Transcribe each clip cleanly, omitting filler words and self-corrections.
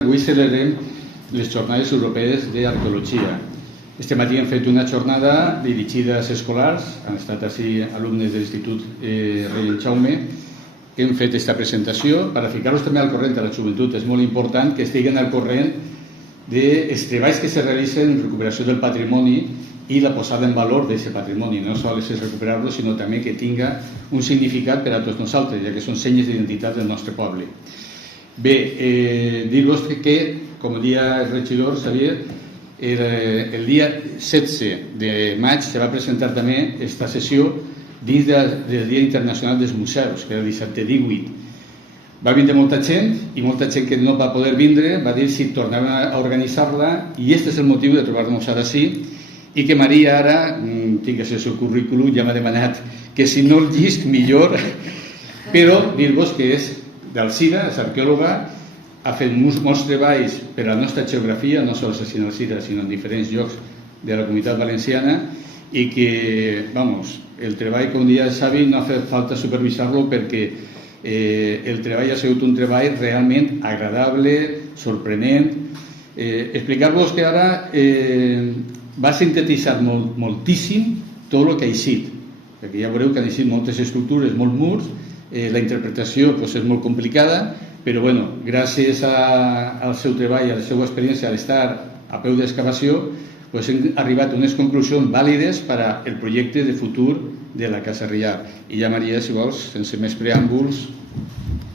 Avui celebrem les jornades europees d'arqueologia. Este matí hem fet una jornada dirigida als escolars, han estat així alumnes de l'Institut Rei Jaume, que hem fet aquesta presentació per a ficar-los també al corrent de la joventut. És molt important que estiguen al corrent dels treballs que se realitzen en recuperació del patrimoni i la posada en valor d'aquest patrimoni. No sols és recuperar-lo, sinó també que tinga un significat per a tots nosaltres, ja que són senyes d'identitat del nostre poble. Bé, dir-vos que, com dia el regidor Xavier, el dia 16 de maig se va presentar també aquesta sessió dins del Dia Internacional dels Museus, que era el dissabte 18. Va vindre molta gent i molta gent que no va poder vindre va dir si tornaven a organitzar-la, i aquest és el motiu de trobar-nos ara sí, i que Maria ara, tinc el seu currículum, ja m'ha demanat que si no el llisc millor, però dir-vos que és d'Alzira, és arqueòloga, ha fet molts treballs per a la nostra geografia, no sols a Alzira, sinó en diferents llocs de la Comunitat Valenciana, i que, vamos, el treball, com deia Xavi, no ha fet falta supervisar-lo perquè el treball ha sigut un treball realment agradable, sorprenent. Explicar-vos que ara va sintetitzar moltíssim tot el que ha eixit, perquè ja veureu que han eixit moltes estructures, molts murs, la interpretació és molt complicada, però gràcies al seu treball, a la seva experiència, a l'estar a peu d'excavació, hem arribat a unes conclusions vàlides per al projecte de futur de la Casa Reial. Y ya, María, si vols, sense més preàmbuls.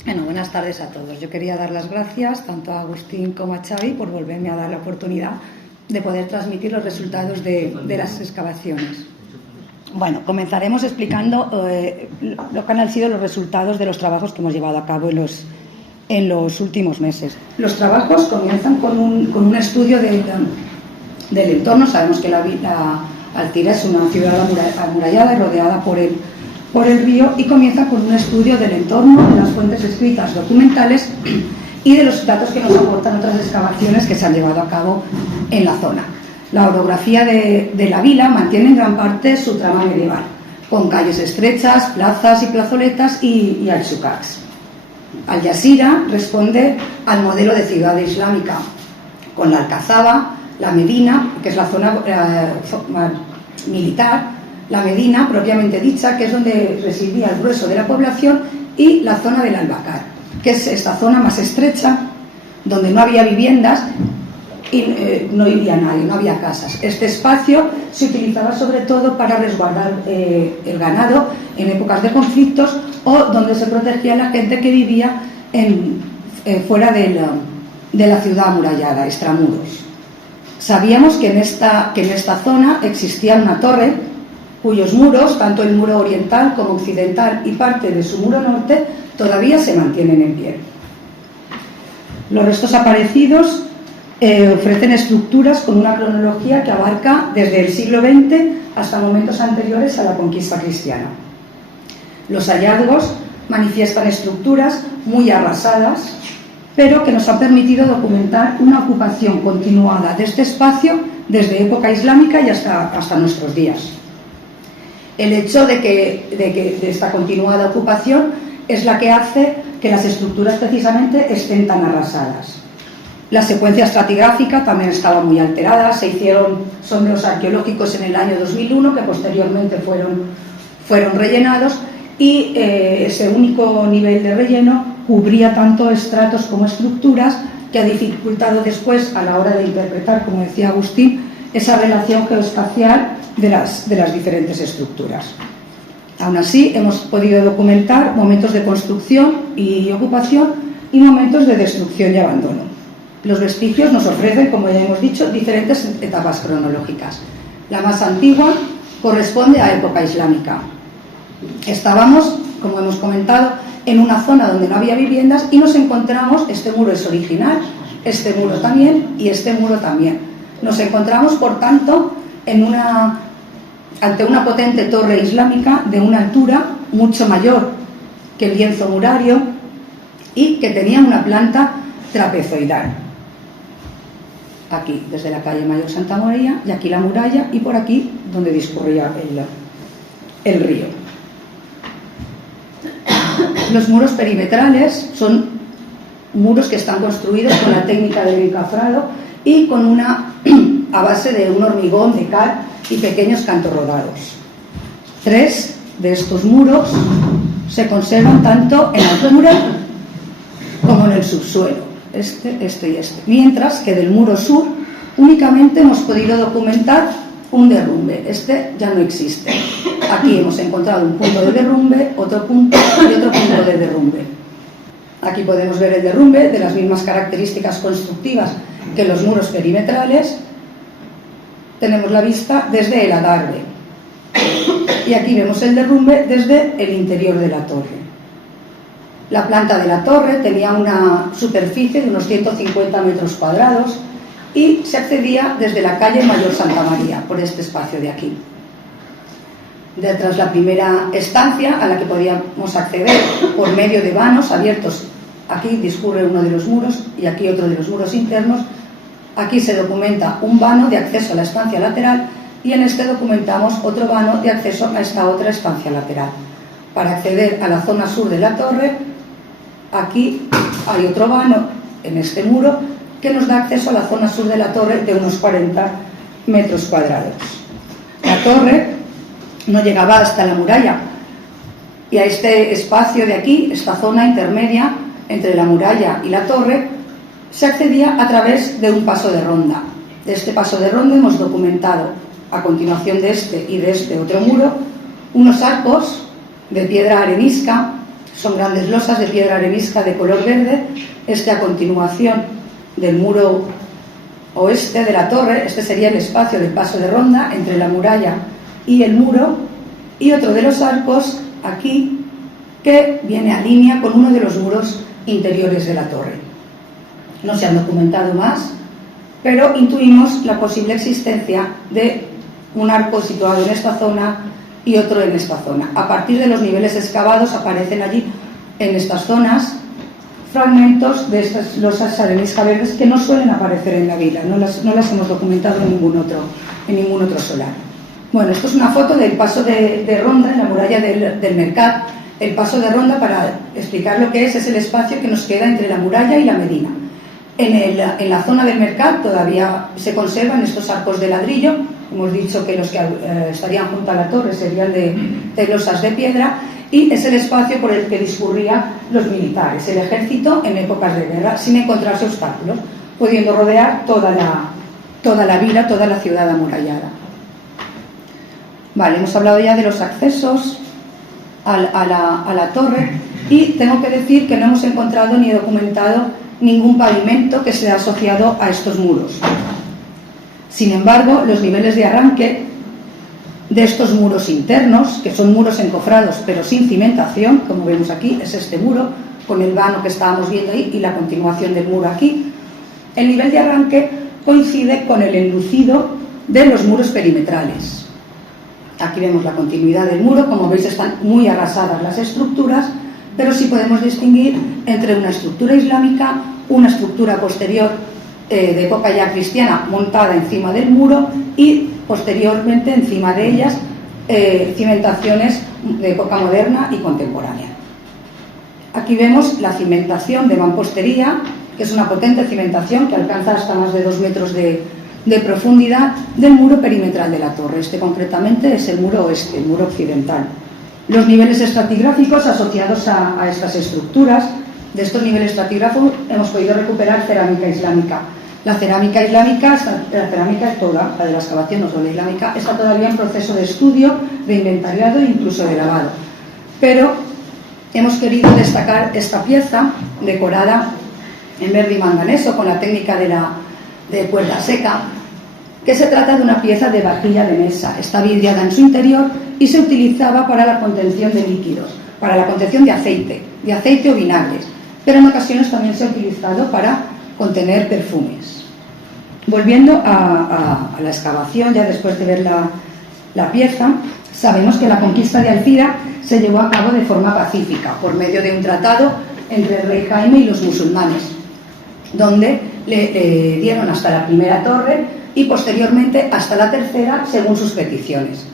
Bueno, buenas tardes a todos. Yo quería dar las gracias tanto a Agustín como a Xavi por volverme a dar la oportunidad de poder transmitir los resultados de las excavaciones. Bueno, comenzaremos explicando lo que han sido los resultados de los trabajos que hemos llevado a cabo en los últimos meses. Los trabajos comienzan con un estudio del entorno. Sabemos que Alzira es una ciudad amurallada y rodeada por el río, y comienza con un estudio del entorno, de las fuentes escritas documentales y de los datos que nos aportan otras excavaciones que se han llevado a cabo en la zona. La orografía de la vila mantiene en gran parte su trama medieval, con calles estrechas, plazas y plazoletas y alchucacs. Al-Yazira responde al modelo de ciudad islámica, con la Alcazaba, la Medina, que es la zona militar, la Medina propiamente dicha, que es donde residía el grueso de la población, y la zona del Albacar, que es esta zona más estrecha, donde no había viviendas y no vivía nadie, no había casas. Este espacio se utilizaba sobre todo para resguardar el ganado en épocas de conflictos, o donde se protegía a la gente que vivía fuera de la ciudad amurallada, extramuros. Sabíamos que en esta zona existía una torre cuyos muros, tanto el muro oriental como occidental y parte de su muro norte, todavía se mantienen en pie. Los restos aparecidos ofrecen estructuras con una cronología que abarca desde el siglo XX hasta momentos anteriores a la conquista cristiana. Los hallazgos manifiestan estructuras muy arrasadas, pero que nos ha permitido documentar una ocupación continuada de este espacio desde época islámica y hasta nuestros días. El hecho de esta continuada ocupación es la que hace que las estructuras precisamente estén tan arrasadas. La secuencia estratigráfica también estaba muy alterada. Se hicieron sondeos arqueológicos en el año 2001, que posteriormente fueron rellenados, y ese único nivel de relleno cubría tanto estratos como estructuras, que ha dificultado después, a la hora de interpretar, como decía Agustín, esa relación geoespacial de las diferentes estructuras. Aún así, hemos podido documentar momentos de construcción y ocupación y momentos de destrucción y abandono. Los vestigios nos ofrecen, como ya hemos dicho, diferentes etapas cronológicas. La más antigua corresponde a época islámica. Estábamos, como hemos comentado, en una zona donde no había viviendas, y nos encontramos, este muro es original, este muro también y este muro también. Nos encontramos, por tanto, ante una potente torre islámica de una altura mucho mayor que el lienzo murario y que tenía una planta trapezoidal. Aquí, desde la calle Mayor Santa María, y aquí la muralla, y por aquí donde discurría el río. Los muros perimetrales son muros que están construidos con la técnica del encafrado y con una a base de un hormigón de cal y pequeños cantorrodados. 3 de estos muros se conservan tanto en altura como en el subsuelo, este y este. Mientras que del muro sur únicamente hemos podido documentar un derrumbe, este ya no existe. Aquí hemos encontrado un punto de derrumbe, otro punto y otro punto de derrumbe. Aquí podemos ver el derrumbe de las mismas características constructivas que los muros perimetrales. Tenemos la vista desde el adarve y aquí vemos el derrumbe desde el interior de la torre. La planta de la torre tenía una superficie de unos 150 metros cuadrados y se accedía desde la calle Mayor Santa María, por este espacio de aquí. Detrás la primera estancia a la que podíamos acceder por medio de vanos abiertos. Aquí discurre uno de los muros y aquí otro de los muros internos. Aquí se documenta un vano de acceso a la estancia lateral y en este documentamos otro vano de acceso a esta otra estancia lateral. Para acceder a la zona sur de la torre, aquí hay otro vano en este muro que nos da acceso a la zona sur de la torre de unos 40 metros cuadrados. La torre no llegaba hasta la muralla y a este espacio de aquí, esta zona intermedia entre la muralla y la torre, se accedía a través de un paso de ronda. De este paso de ronda hemos documentado, a continuación de este y de este otro muro, unos arcos de piedra arenisca. Son grandes losas de piedra arenisca de color verde. Este a continuación del muro oeste de la torre, este sería el espacio del paso de ronda entre la muralla y el muro, y otro de los arcos aquí que viene a línea con uno de los muros interiores de la torre. No se han documentado más, pero intuimos la posible existencia de un arco situado en esta zona y otro en esta zona. A partir de los niveles excavados aparecen allí, en estas zonas, fragmentos de estas losas arenisca verdes que no suelen aparecer en la vila, no las hemos documentado en ningún otro solar. Bueno, esto es una foto del paso de ronda en la muralla del Mercat. El paso de ronda, para explicar lo que es el espacio que nos queda entre la muralla y la Medina. En la zona del Mercat todavía se conservan estos arcos de ladrillo. Hemos dicho que los que estarían junto a la torre serían de losas de piedra, y es el espacio por el que discurrían los militares, el ejército en épocas de guerra, sin encontrarse obstáculos, pudiendo rodear toda la vila, toda la ciudad amurallada. Vale, hemos hablado ya de los accesos a la torre, y tengo que decir que no hemos encontrado ni documentado ningún pavimento que sea asociado a estos muros. Sin embargo, los niveles de arranque de estos muros internos, que son muros encofrados pero sin cimentación, como vemos aquí, es este muro con el vano que estábamos viendo ahí y la continuación del muro aquí, el nivel de arranque coincide con el enlucido de los muros perimetrales. Aquí vemos la continuidad del muro. Como veis, están muy arrasadas las estructuras, pero sí podemos distinguir entre una estructura islámica, una estructura posterior de época ya cristiana montada encima del muro, y posteriormente encima de ellas cimentaciones de época moderna y contemporánea. Aquí vemos la cimentación de mampostería, que es una potente cimentación que alcanza hasta más de 2 metros de profundidad del muro perimetral de la torre. Este concretamente es el muro oeste, el muro occidental. Los niveles estratigráficos asociados a estas estructuras, de estos niveles estratigráficos hemos podido recuperar cerámica islámica. La cerámica islámica, la cerámica toda, la de la excavación, no solo la islámica, está todavía en proceso de estudio, de inventariado e incluso de lavado. Pero hemos querido destacar esta pieza decorada en verde y manganeso con la técnica de cuerda seca, que se trata de una pieza de vajilla de mesa. Está vidriada en su interior y se utilizaba para la contención de líquidos, para la contención de aceite o vinagres, pero en ocasiones también se ha utilizado para contener perfumes. Volviendo a la excavación, ya después de ver la pieza, sabemos que la conquista de Alcira se llevó a cabo de forma pacífica, por medio de un tratado entre el rey Jaime y los musulmanes, donde le dieron hasta la primera torre y posteriormente hasta la tercera, según sus peticiones.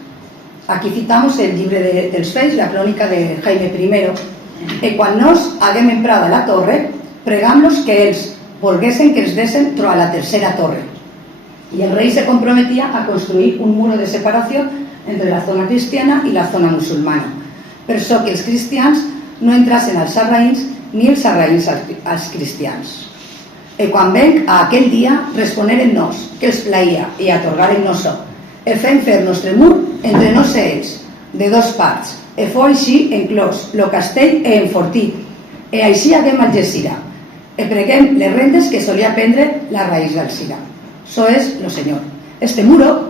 Aquí citamos el llibre dels Feis, la crónica de Jaime I. Quan nos haguem emprada la torre, pregam-los que ells volguessin que els dessen a la tercera torre. Y el rey se comprometía a construir un muro de separación entre la zona cristiana y la zona musulmana, per això que els cristians no entrassen als sarraïns ni els sarraïns als cristians. I quan venc a aquell dia responeren-nos que els plaïa i atorgaren-nos e fem fer nostre mur entre nos i ells, de dos parts, e fou així enclòs lo castell e enfortit, e així haguem Algeciras, e preguem les rendes que solia prendre la raïz d'Alcira. Eso es lo Señor. Este muro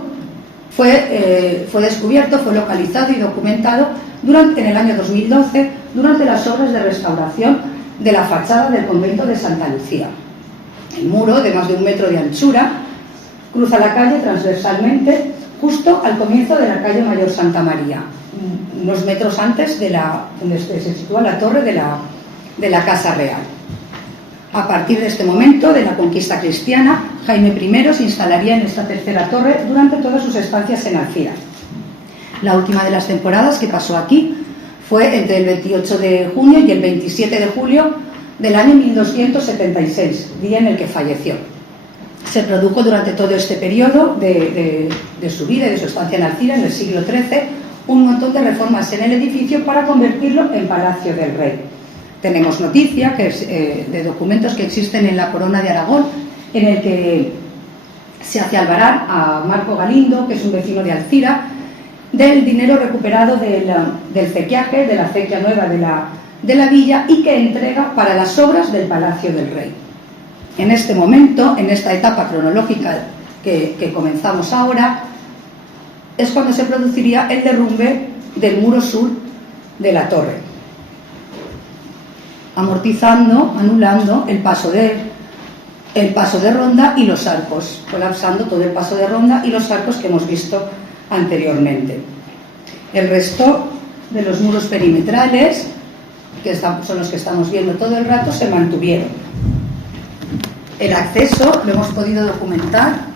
fue descubierto, fue localizado y documentado en el año 2012 durante las obras de restauración de la fachada del convento de Santa Lucía. El muro, de más de 1 metro de anchura, cruza la calle transversalmente justo al comienzo de la calle Mayor Santa María, unos metros antes de donde se sitúa la torre de la Casa Real. A partir de este momento de la conquista cristiana, Jaime I se instalaría en esta tercera torre durante todas sus estancias en Alcira. La última de las temporadas que pasó aquí fue entre el 28 de junio y el 27 de julio del año 1276, día en el que falleció. Se produjo durante todo este periodo de su vida y de su estancia en Alcira, en el siglo XIII, un montón de reformas en el edificio para convertirlo en Palacio del Rey. Tenemos noticia de documentos que existen en la Corona de Aragón, en el que se hace albarar a Marco Galindo, que es un vecino de Alcira, del dinero recuperado del cequiaje, de la acequia nueva de la villa, y que entrega para las obras del Palacio del Rey. En este momento, en esta etapa cronológica que comenzamos ahora, es cuando se produciría el derrumbe del muro sur de la torre, amortizando, anulando el paso de ronda y los arcos, colapsando todo el paso de ronda y los arcos que hemos visto anteriormente. El resto de los muros perimetrales, que son los que estamos viendo todo el rato, se mantuvieron. El acceso lo hemos podido documentar.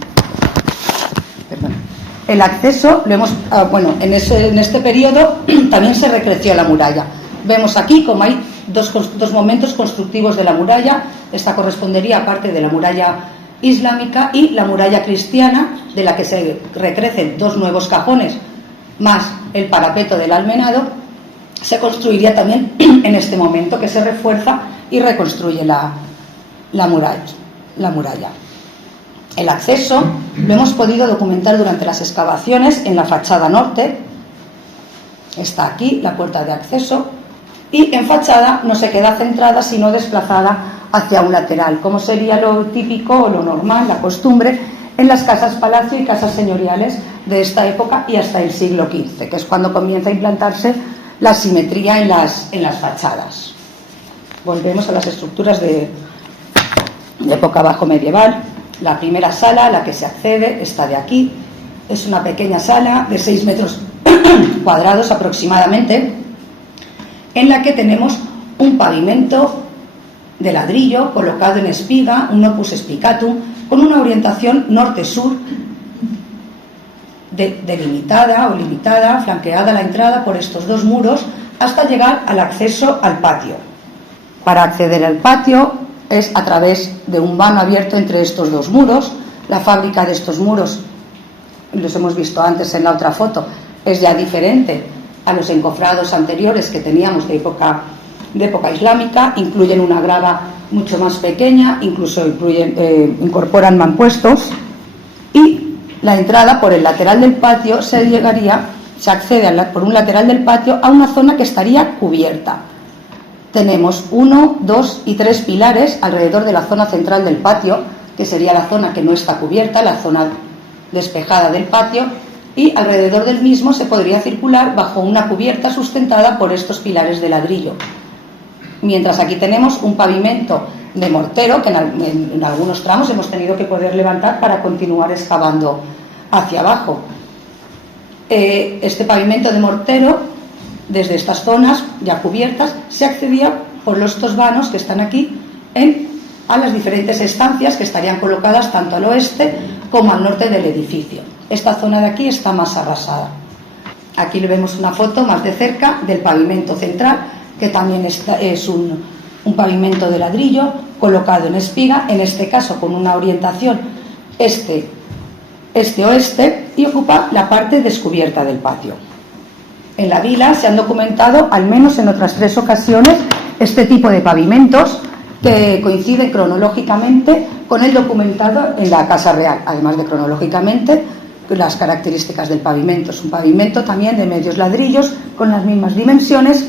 El acceso lo hemos, en este periodo también se recreció la muralla. Vemos aquí como hay dos momentos constructivos de la muralla. Esta correspondería a parte de la muralla islámica y la muralla cristiana, de la que se recrecen 2 nuevos cajones más el parapeto del almenado. Se construiría también en este momento, que se refuerza y reconstruye la muralla. El acceso lo hemos podido documentar durante las excavaciones en la fachada norte. Está aquí la puerta de acceso, y en fachada no se queda centrada sino desplazada hacia un lateral, como sería lo típico o lo normal, la costumbre en las casas palacio y casas señoriales de esta época y hasta el siglo XV, que es cuando comienza a implantarse la simetría en las fachadas. Volvemos a las estructuras de época bajo medieval. La primera sala a la que se accede está de aquí. Es una pequeña sala de 6 metros cuadrados aproximadamente, en la que tenemos un pavimento de ladrillo colocado en espiga, un opus spicatum, con una orientación norte-sur, delimitada o limitada, flanqueada la entrada por estos 2 muros hasta llegar al acceso al patio. Para acceder al patio es a través de un vano abierto entre estos 2 muros. La fábrica de estos muros, los hemos visto antes en la otra foto, es ya diferente a los encofrados anteriores que teníamos de época islámica. Incluyen una grava mucho más pequeña, incluso incorporan mampuestos, y la entrada por el lateral del patio se accede por un lateral del patio a una zona que estaría cubierta. Tenemos 1, 2 y 3 pilares alrededor de la zona central del patio, que sería la zona que no está cubierta, la zona despejada del patio, y alrededor del mismo se podría circular bajo una cubierta sustentada por estos pilares de ladrillo. Mientras aquí tenemos un pavimento de mortero que en algunos tramos hemos tenido que poder levantar para continuar excavando hacia abajo. Este pavimento de mortero, desde estas zonas ya cubiertas, se accedía por los 2 vanos que están aquí a las diferentes estancias que estarían colocadas tanto al oeste como al norte del edificio. Esta zona de aquí está más arrasada. Aquí le vemos una foto más de cerca del pavimento central, que también es un pavimento de ladrillo colocado en espiga, en este caso con una orientación este-oeste, y ocupa la parte descubierta del patio. En la vila se han documentado, al menos en otras 3 ocasiones, este tipo de pavimentos que coinciden cronológicamente con el documentado en la Casa Real, además de cronológicamente las características del pavimento. Es un pavimento también de medios ladrillos con las mismas dimensiones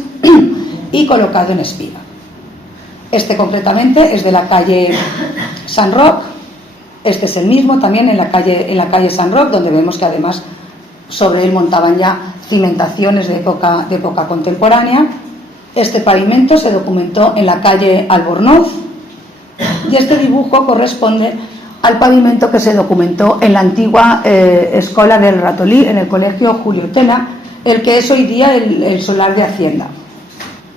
y colocado en espiga. Este concretamente es de la calle San Roc. Este es el mismo también en la calle San Roc, donde vemos que además sobre él montaban ya cimentaciones de época contemporánea. Este pavimento se documentó en la calle Albornoz y este dibujo corresponde al pavimento que se documentó en la antigua Escola del Ratolí, en el colegio Julio Tena, el que es hoy día el solar de Hacienda.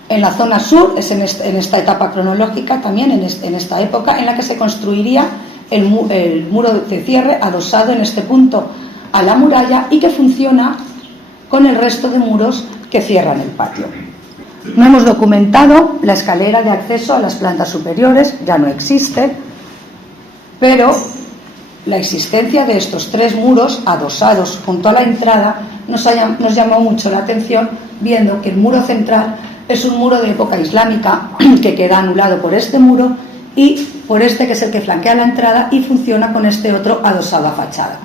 En la zona sur, es en esta etapa cronológica, también en esta época, en la que se construiría el muro de cierre adosado en este punto a la muralla y que funciona con el resto de muros que cierran el patio. No hemos documentado la escalera de acceso a las plantas superiores, ya no existe, pero la existencia de estos 3 muros adosados junto a la entrada nos llamó mucho la atención, viendo que el muro central es un muro de época islámica que queda anulado por este muro y por este, que es el que flanquea la entrada y funciona con este otro adosado a fachada.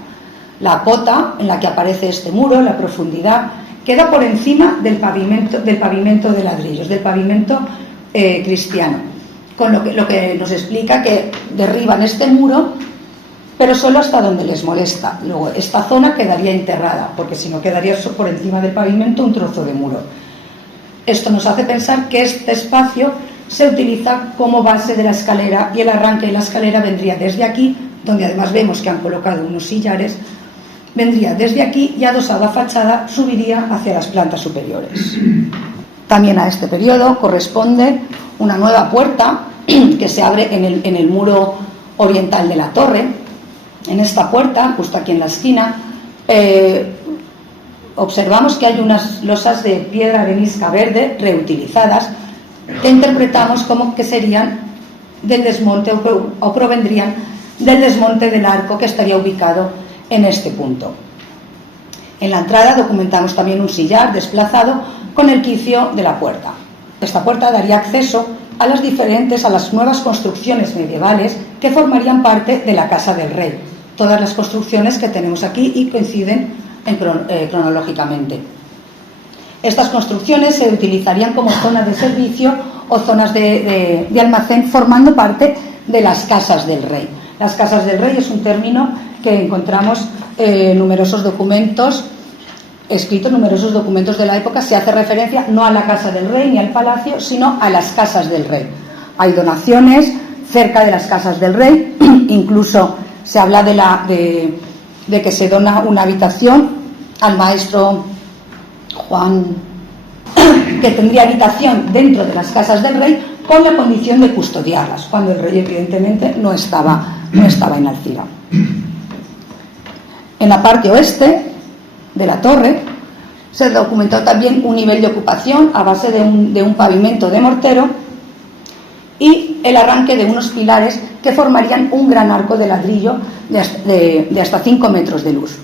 La cota en la que aparece este muro, la profundidad, queda por encima del pavimento de ladrillos, del pavimento cristiano, con lo que nos explica que derriban este muro, pero solo hasta donde les molesta. Luego esta zona quedaría enterrada, porque si no quedaría por encima del pavimento un trozo de muro. Esto nos hace pensar que este espacio se utiliza como base de la escalera y el arranque de la escalera vendría desde aquí, donde además vemos que han colocado unos sillares, vendría desde aquí y adosada a fachada subiría hacia las plantas superiores. También a este periodo corresponde una nueva puerta que se abre en el muro oriental de la torre. En esta puerta, justo aquí en la esquina, observamos que hay unas losas de piedra arenisca verde reutilizadas que interpretamos como que serían del desmonte o provendrían del desmonte del arco que estaría ubicado en este punto. En la entrada documentamos también un sillar desplazado con el quicio de la puerta. Esta puerta daría acceso a las nuevas construcciones medievales que formarían parte de la Casa del Rey. Todas las construcciones que tenemos aquí y coinciden cronológicamente. Estas construcciones se utilizarían como zonas de servicio o zonas de almacén, formando parte de las casas del rey. Las casas del rey es un término que encontramos en numerosos documentos escritos, numerosos documentos de la época. Se hace referencia no a la casa del rey ni al palacio, sino a las casas del rey. Hay donaciones cerca de las casas del rey, incluso se habla de que se dona una habitación al maestro Juan, que tendría habitación dentro de las casas del rey con la condición de custodiarlas, cuando el rey evidentemente no estaba en Alcira. En la parte oeste de la torre se documentó también un nivel de ocupación a base de un pavimento de mortero y el arranque de unos pilares que formarían un gran arco de ladrillo de hasta 5 metros de luz.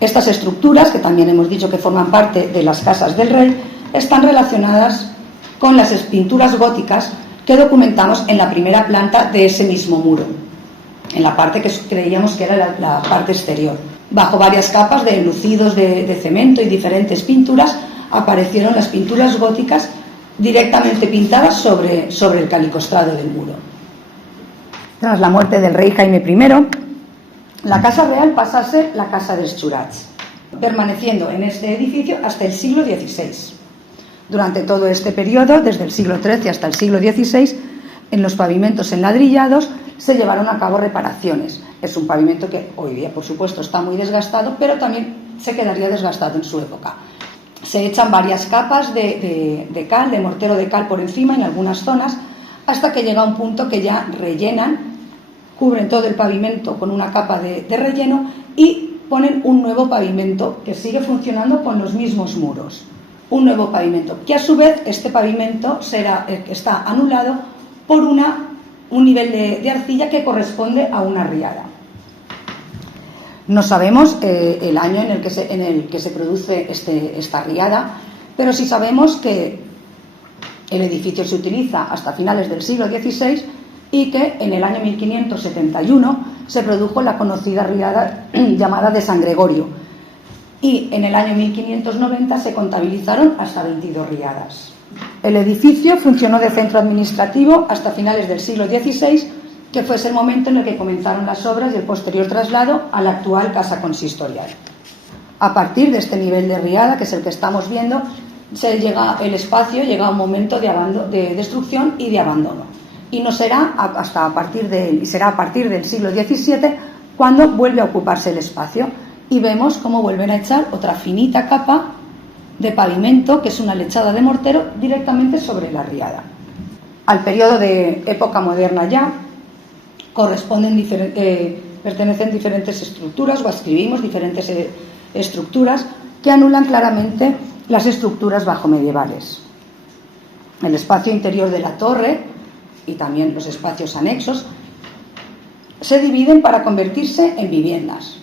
Estas estructuras, que también hemos dicho que forman parte de las casas del rey, están relacionadas con las pinturas góticas que documentamos en la primera planta de ese mismo muro, en la parte que creíamos que era la parte exterior. Bajo varias capas de enlucidos de cemento y diferentes pinturas aparecieron las pinturas góticas directamente pintadas sobre el calicostrado del muro. Tras la muerte del rey Jaime I, la Casa Real pasa a ser la Casa dels Jurats, permaneciendo en este edificio hasta el siglo XVI. Durante todo este periodo, desde el siglo XIII hasta el siglo XVI, en los pavimentos enladrillados se llevaron a cabo reparaciones. Es un pavimento que hoy día, por supuesto, está muy desgastado, pero también se quedaría desgastado en su época. Se echan varias capas de cal, de mortero de cal por encima en algunas zonas, hasta que llega un punto que ya rellenan, cubren todo el pavimento con una capa de relleno y ponen un nuevo pavimento que sigue funcionando con los mismos muros. un nuevo pavimento, que a su vez este pavimento está anulado por un nivel de arcilla que corresponde a una riada. No sabemos el año en el que se produce esta riada, pero sí sabemos que el edificio se utiliza hasta finales del siglo XVI y que en el año 1571 se produjo la conocida riada llamada de San Gregorio, y en el año 1590 se contabilizaron hasta 22 riadas. El edificio funcionó de centro administrativo hasta finales del siglo XVI, que fue ese el momento en el que comenzaron las obras y el posterior traslado a la actual casa consistorial. A partir de este nivel de riada, que es el que estamos viendo, el espacio llega a un momento de destrucción y de abandono. Y no será será a partir del siglo XVII cuando vuelve a ocuparse el espacio. Y vemos cómo vuelven a echar otra finita capa de pavimento, que es una lechada de mortero, directamente sobre la riada. Al periodo de época moderna ya pertenecen diferentes estructuras, o escribimos diferentes estructuras que anulan claramente las estructuras bajomedievales. El espacio interior de la torre y también los espacios anexos se dividen para convertirse en viviendas.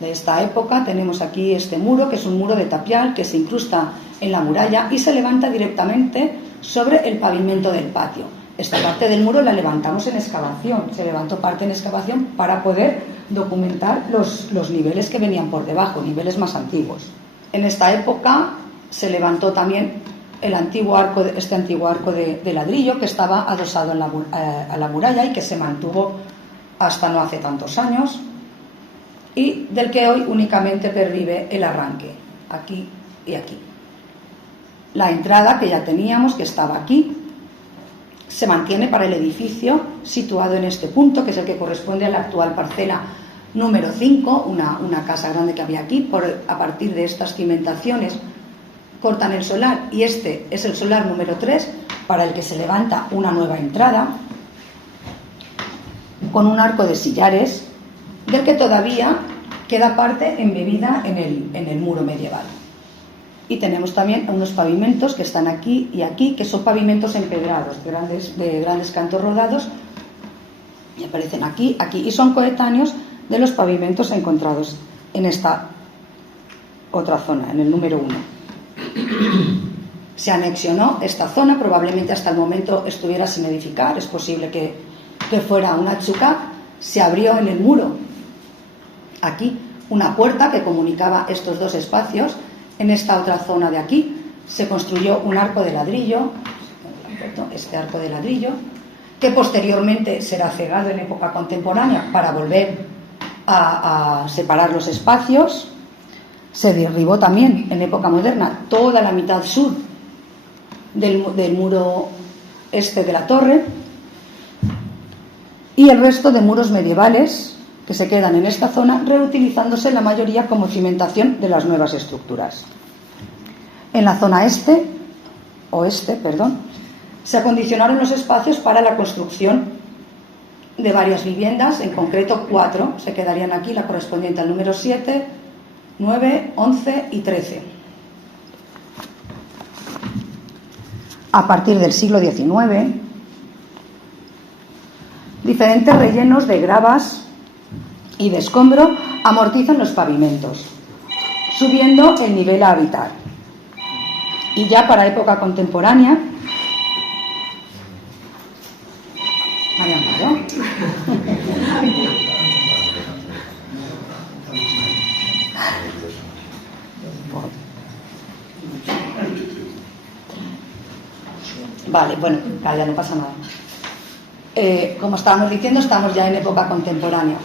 De esta época tenemos aquí este muro, que es un muro de tapial que se incrusta en la muralla y se levanta directamente sobre el pavimento del patio. Esta parte del muro la levantamos en excavación, se levantó parte en excavación para poder documentar los niveles que venían por debajo, niveles más antiguos. En esta época se levantó también este antiguo arco de ladrillo que estaba adosado a la muralla y que se mantuvo hasta no hace tantos años, y del que hoy únicamente pervive el arranque, aquí y aquí. La entrada que ya teníamos, que estaba aquí, se mantiene para el edificio situado en este punto, que es el que corresponde a la actual parcela número 5, una casa grande que había aquí. A partir de estas cimentaciones cortan el solar, y este es el solar número 3, para el que se levanta una nueva entrada con un arco de sillares, del que todavía queda parte embebida en el muro medieval. Y tenemos también unos pavimentos que están aquí y aquí, que son pavimentos empedrados, de grandes cantos rodados, y aparecen aquí, y son coetáneos de los pavimentos encontrados en esta otra zona, en el número 1. Se anexionó esta zona, probablemente hasta el momento estuviera sin edificar, es posible que fuera una txuka. Se abrió en el muro aquí una puerta que comunicaba estos dos espacios. En esta otra zona de aquí se construyó un arco de ladrillo, este arco de ladrillo, que posteriormente será cegado en época contemporánea para volver a separar los espacios. Se derribó también en época moderna toda la mitad sur del muro este de la torre, y el resto de muros medievales que se quedan en esta zona, reutilizándose la mayoría como cimentación de las nuevas estructuras. En la zona oeste, se acondicionaron los espacios para la construcción de varias viviendas, en concreto 4, se quedarían aquí, la correspondiente al número 7, 9, 11 y 13. A partir del siglo XIX, diferentes rellenos de gravas y de escombro amortizan los pavimentos, subiendo el nivel a habitar. Y ya para época contemporánea, vale, bueno, ya no pasa nada. Como estábamos diciendo, estamos ya en época contemporánea,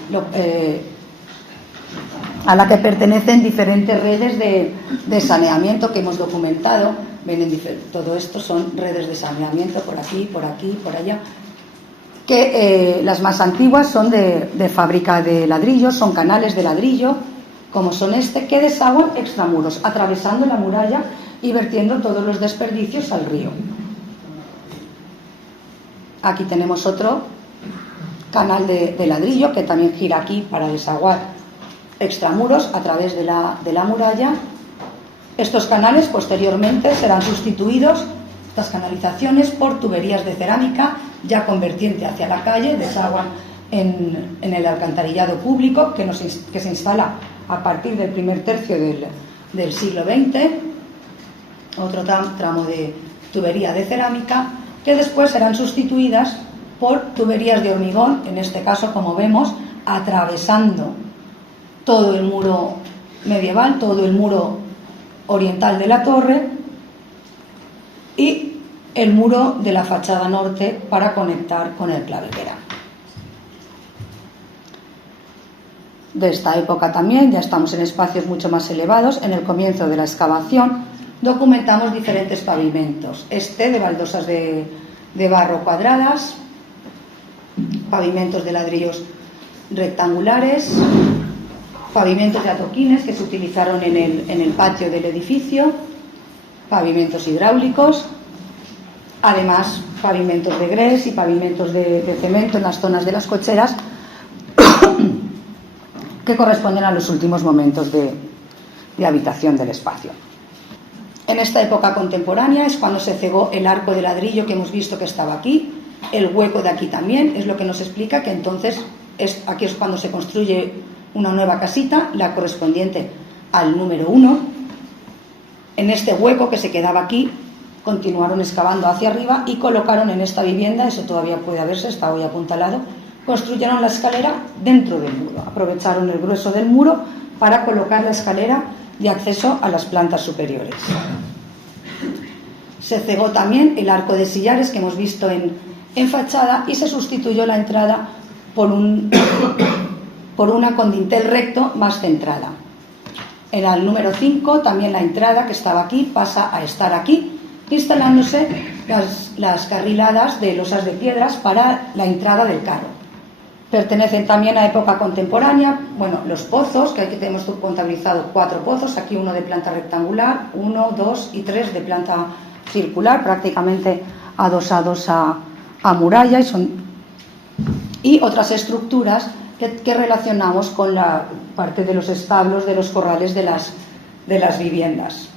a la que pertenecen diferentes redes de saneamiento que hemos documentado. Todo esto son redes de saneamiento por aquí, por allá, que las más antiguas son de fábrica de ladrillos, son canales de ladrillo, como son que desaguan extramuros, atravesando la muralla y vertiendo todos los desperdicios al río. Aquí tenemos otro canal de ladrillo que también gira aquí para desaguar extramuros a través de la muralla, Estos canales posteriormente serán sustituidos, estas canalizaciones, por tuberías de cerámica ya con vertiente hacia la calle, desaguan en el alcantarillado público que se instala a partir del primer tercio del siglo XX, otro tramo de tubería de cerámica, que después serán sustituidas por tuberías de hormigón, en este caso, como vemos, atravesando todo el muro medieval, todo el muro oriental de la torre y el muro de la fachada norte para conectar con el claveguera. De esta época también, ya estamos en espacios mucho más elevados. En el comienzo de la excavación documentamos diferentes pavimentos, de baldosas de barro cuadradas, pavimentos de ladrillos rectangulares, pavimentos de adoquines que se utilizaron en el patio del edificio, pavimentos hidráulicos, además pavimentos de grés y pavimentos de cemento en las zonas de las cocheras que corresponden a los últimos momentos de habitación del espacio. En esta época contemporánea es cuando se cegó el arco de ladrillo que hemos visto que estaba aquí, el hueco de aquí también, es lo que nos explica que entonces aquí es cuando se construye una nueva casita, la correspondiente al número 1. En este hueco que se quedaba aquí continuaron excavando hacia arriba y colocaron en esta vivienda, eso todavía puede verse, está hoy apuntalado, construyeron la escalera dentro del muro, aprovecharon el grueso del muro para colocar la escalera de acceso a las plantas superiores. Se cegó también el arco de sillares que hemos visto en fachada y se sustituyó la entrada por una con dintel recto más centrada. En el número 5 también la entrada que estaba aquí pasa a estar aquí, instalándose las carriladas de losas de piedras para la entrada del carro. Pertenecen también a época contemporánea, los pozos, que aquí tenemos contabilizado 4 pozos, aquí uno de planta rectangular, 1, 2 y 3 de planta circular, prácticamente adosados a muralla, y otras estructuras que relacionamos con la parte de los establos, de los corrales de las viviendas.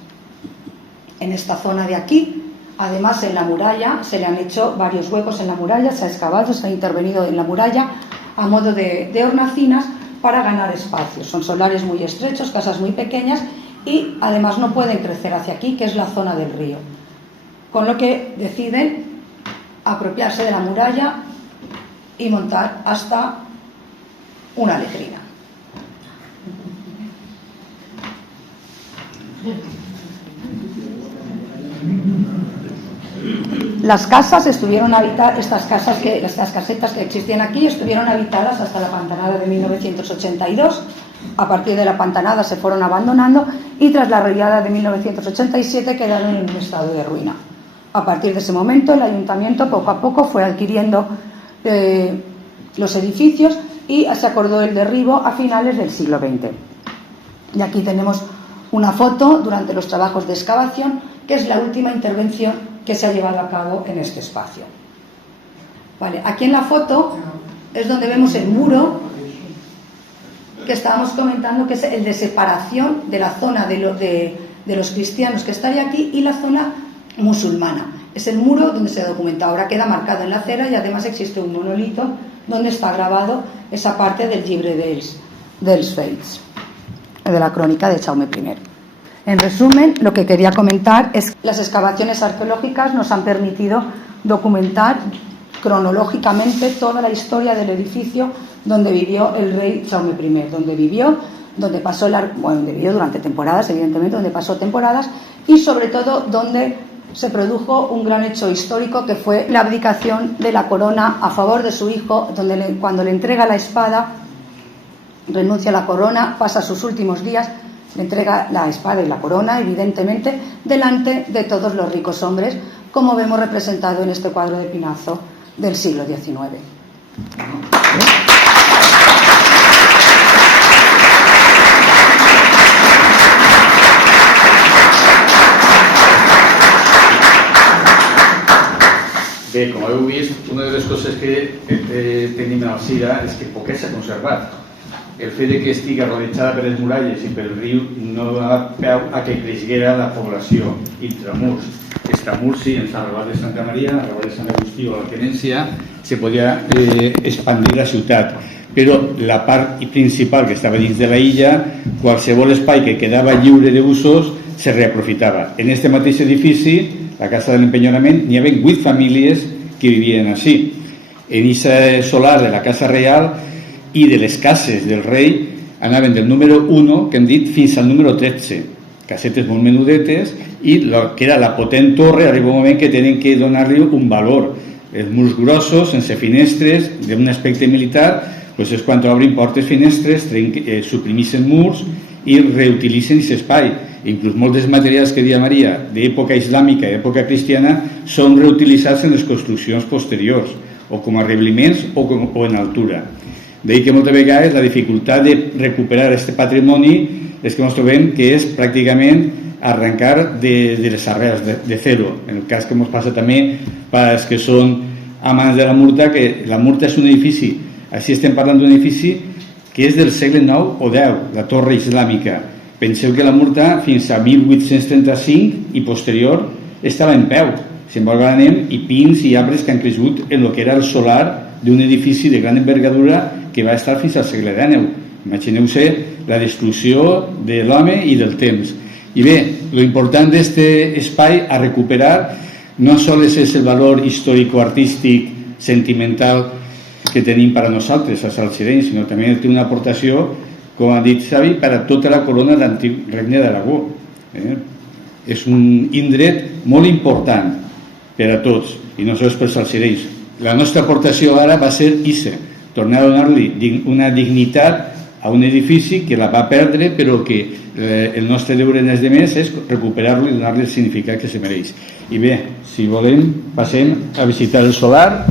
En esta zona de aquí, además en la muralla, se le han hecho varios huecos en la muralla, se ha excavado, se ha intervenido en la muralla a modo de hornacinas para ganar espacios. Son solares muy estrechos, casas muy pequeñas y además no pueden crecer hacia aquí, que es la zona del río. Con lo que deciden apropiarse de la muralla y montar hasta una letrina. Las casas estuvieron habitadas, estas casetas que existían aquí estuvieron habitadas hasta la pantanada de 1982. A partir de la pantanada se fueron abandonando y tras la riada de 1987 quedaron en un estado de ruina. A partir de ese momento el ayuntamiento poco a poco fue adquiriendo los edificios y se acordó el derribo a finales del siglo XX. Y aquí tenemos una foto durante los trabajos de excavación, que es la última intervención que se ha llevado a cabo en este espacio. Vale, aquí en la foto es donde vemos el muro que estábamos comentando, que es el de separación de la zona de los cristianos que estaría aquí y la zona musulmana. Es el muro donde se documenta. Ahora queda marcado en la acera y además existe un monolito donde está grabado esa parte del llibre dels Feits, de la crónica de Jaume I. En resumen, lo que quería comentar es que las excavaciones arqueológicas nos han permitido documentar cronológicamente toda la historia del edificio donde vivió el rey Jaume I, donde vivió durante temporadas, evidentemente, donde pasó temporadas y sobre todo donde se produjo un gran hecho histórico que fue la abdicación de la corona a favor de su hijo, donde cuando le entrega la espada, renuncia a la corona, pasa sus últimos días, le entrega la espada y la corona, evidentemente, delante de todos los ricos hombres, como vemos representado en este cuadro de Pinazo del siglo XIX. Bé, com heu vist, una de les coses que tenim a Alzira és que poquet s'ha conservat. el fet de que estigui rodejada per les muralles i pel riu no dona peu a que creixera la població intramurs. Extramurs, sí, en Sant Rabat de Santa Maria, en Rabat de Sant Agustí o la Tenència, se podia expandir la ciutat. Però la part principal que estava dins de la illa, qualsevol espai que quedava lliure d'usos se reaprofitava. En este mateix edifici, la Casa de l'Empenyorament, n'hi havia 8 famílies que vivien així. En aquest solar de la Casa Reial i de les cases del rei anaven del número 1, que hem dit, fins al número 13. Casetes molt menudetes, i el que era la potent torre arriba un moment que tenen que donar-li un valor. Els murs grossos, sense finestres, d'un aspecte militar, doncs és quan obrin portes, finestres, suprimissen murs i reutilitzen aquest espai. Inclús molts dels materials que deia Maria d'època islàmica i època cristiana són reutilitzats en les construccions posteriors, o com a rebliments o en altura. D'ahir que moltes vegades la dificultat de recuperar aquest patrimoni és que ens trobem que és pràcticament arrencar de les arrels, de zero. En el cas que ens passa també pels que són amants de la Murta, que la Murta és un edifici, així estem parlant d'un edifici que és del segle IX o X, la torre islàmica. Penseu que la Murta fins a 1835 i posterior estava en peu. Si en vol anem, i pins i arbres que han crescut en el que era el solar d'un edifici de gran envergadura que va estar fins al segle XIX. Imagineu-se la destrucció de l'home i del temps. I bé, l'important d'aquest espai a recuperar no sols és el valor històrico-artístic, sentimental que tenim per a nosaltres, als salsirencs, sinó també té una aportació, com ha dit Xavi, per a tota la corona de l'antic regne d'Aragó. És un indret molt important per a tots, i no sols per als salsirencs. La nostra aportació ara va ser tornar a donar-li una dignitat a un edifici que la va perdre, però que el nostre deure en els demés és recuperar-lo i donar-li el significat que se mereix. I bé, si volem, passem a visitar el solar